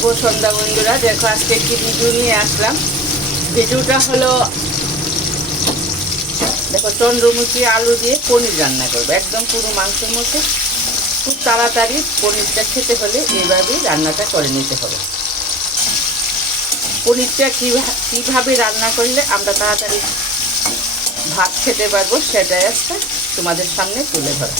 শুভ সন্ধ্যা বন্ধুরা। দেখো আজকে একটি ভিডিও নিয়ে আসলাম। ভিডিওটা হলো দেখো চন্দ্রমুখী আলু দিয়ে পনির রান্না করবো, একদম পুরো মাংসের মতো। খুব তাড়াতাড়ি পনিরটা খেতে হলে এইভাবেই রান্নাটা করে নিতে হবে। পনিরটা কীভাবে রান্না করলে আমরা তাড়াতাড়ি ভাত খেতে পারবো সেটাই আজকে তোমাদের সামনে তুলে ধরো।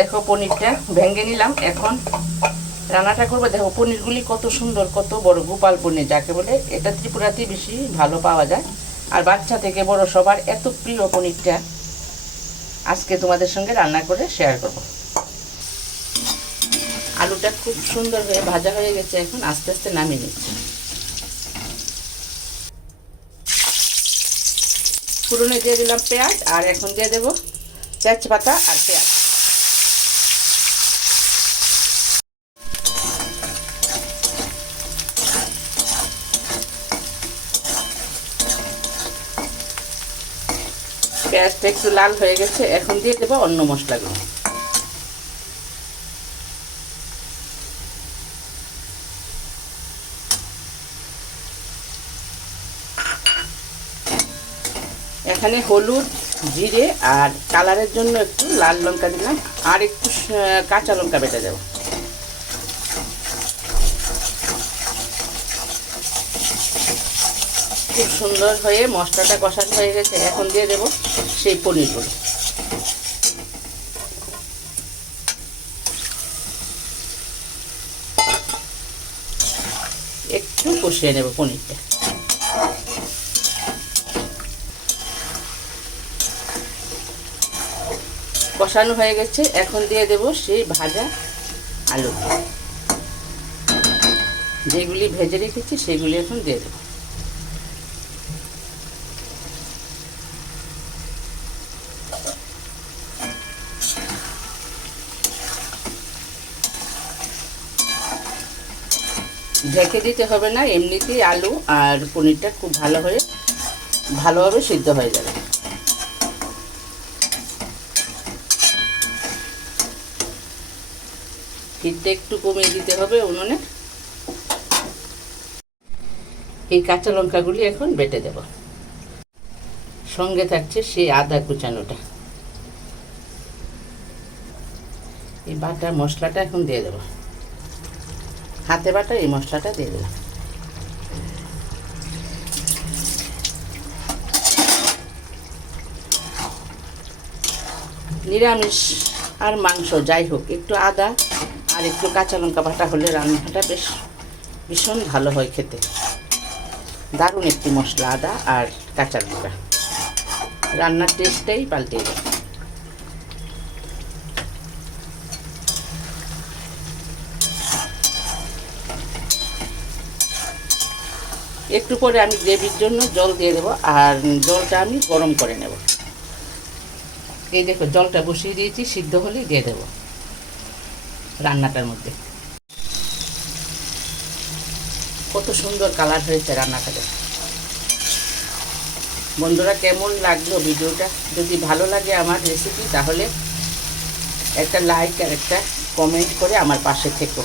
দেখো পনিরটা ভেঙে নিলাম, এখন রান্নাটা করবো। দেখো পনিরগুলি কত সুন্দর, কত বড় গোপাল পনির যাকে বলে, এটা ত্রিপুরাতেই বেশি ভালো পাওয়া যায়। আর বাচ্চা থেকে বড় সবার এত প্রিয় পনিরটা আজকে তোমাদের সঙ্গে রান্না করে শেয়ার করব। আলুটা খুব সুন্দর হয়ে ভাজা হয়ে গেছে, এখন আস্তে আস্তে নামিয়ে নিচ্ছি। ফোড়নে দিয়ে দিলাম পেঁয়াজ, আর এখন দিয়ে দেবো তেজপাতা আর পেঁয়াজ। পেঁয়াজটা একটু লাল হয়ে গেছে, এখন দিয়ে দেবো অন্য মশলাগুলো। এখানে হলুদ, জিরে আর কালারের জন্য একটু লাল লঙ্কা দিলাম, আর একটু কাঁচা লঙ্কা বেটে দেব। খুব সুন্দর হয়ে মশলাটা কষানো হয়ে গেছে, এখন দিয়ে দেব সেই পনিরগুলো। একটু কষিয়ে নেব পনিরটা। কষানো হয়ে গেছে, এখন দিয়ে দেব সেই ভাজা আলু, যেগুলি ভেজে রেখেছি সেগুলি এখন দিয়ে দেব। ঢেকে দিতে হবে না, এমনিতেই আলু আর পনিরটা খুব ভালোভাবে সিদ্ধ হয়ে যাবে। হিটটা একটু কমিয়ে দিতে হবে উনুনে। এই কাঁচা লঙ্কাগুলি এখন বেটে দেব, সঙ্গে থাকছে সেই আদা কুচানোটা। এই বাটা মশলাটা এখন দিয়ে দেব, হাতে বাটা এই মশলাটা দিয়ে দিলাম। নিরামিষ আর মাংস যাই হোক, একটু আদা আর একটু কাঁচা লঙ্কা বাটা হলে রান্নাটা ভীষণ ভালো হয় খেতে। দারুণ একটি মশলা আদা আর কাঁচা লঙ্কা, রান্নার টেস্টটাই পাল্টে যায়। একটু পরে আমি গ্রেভির জন্য জল দিয়ে দেবো, আর জলটা আমি গরম করে নেব। এই দেখো জলটা বসিয়ে দিয়েছি, সিদ্ধ হলেই দিয়ে দেবো রান্নাটার মধ্যে। কত সুন্দর কালার হয়েছে রান্নাটা। বন্ধুরা কেমন লাগলো ভিডিওটা? যদি ভালো লাগে আমার রেসিপি তাহলে একটা লাইক আর একটা কমেন্ট করে আমার পাশে থেকো,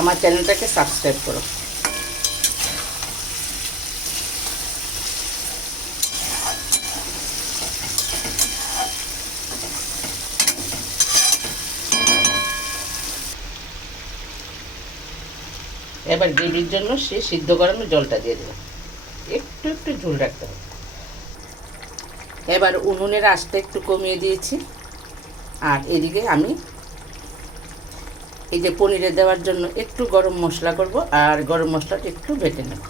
আমার চ্যানেলটাকে সাবস্ক্রাইব করো। এবার গ্রেভির জন্য সে সিদ্ধ করানো জলটা দিয়ে দেবো, একটু একটু ঝোল রাখতে হবে। এবার উনুনের আঁচটা একটু কমিয়ে দিয়েছি, আর এদিকে আমি এই যে পনিরে দেওয়ার জন্য একটু গরম মশলা করব, আর গরম মশলাটা একটু বেটে নেব।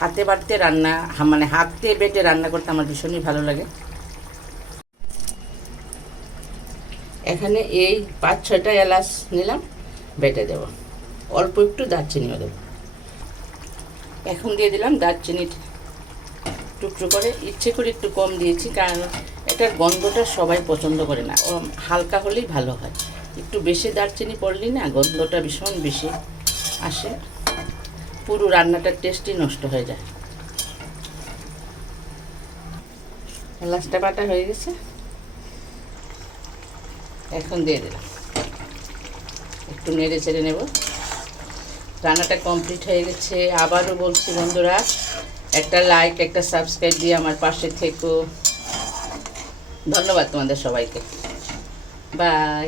হাতে বাটতে রান্না, মানে হাতে বেটে রান্না করতে আমার ভীষণই ভালো লাগে। এখানে এই 5-6টা এলাচ নিলাম, বেটে দেব। অল্প একটু দারচিনিও দেব। এখন দিয়ে দিলাম দারচিনির টুকরো করে ইচ্ছে করে একটু কম দিয়েছি, কারণ এটার গন্ধটা সবাই পছন্দ করে না, ও হালকা হলেই ভালো হয়। একটু বেশি দারচিনি পড়লেই না গন্ধটা ভীষণ বেশি আসে, পুরো রান্নাটার টেস্টই নষ্ট হয়ে যায়। এলাচটা বাটা হয়ে গেছে, এখন দিয়ে দিলাম, একটু নেড়ে চেড়ে নেব। রান্নাটা কমপ্লিট হয়ে গেছে। আবারও বলছি বন্ধুরা, একটা লাইক একটা সাবস্ক্রাইব দিয়ে আমার পাশে থেকো। ধন্যবাদ তোমাদের সবাইকে। বাই।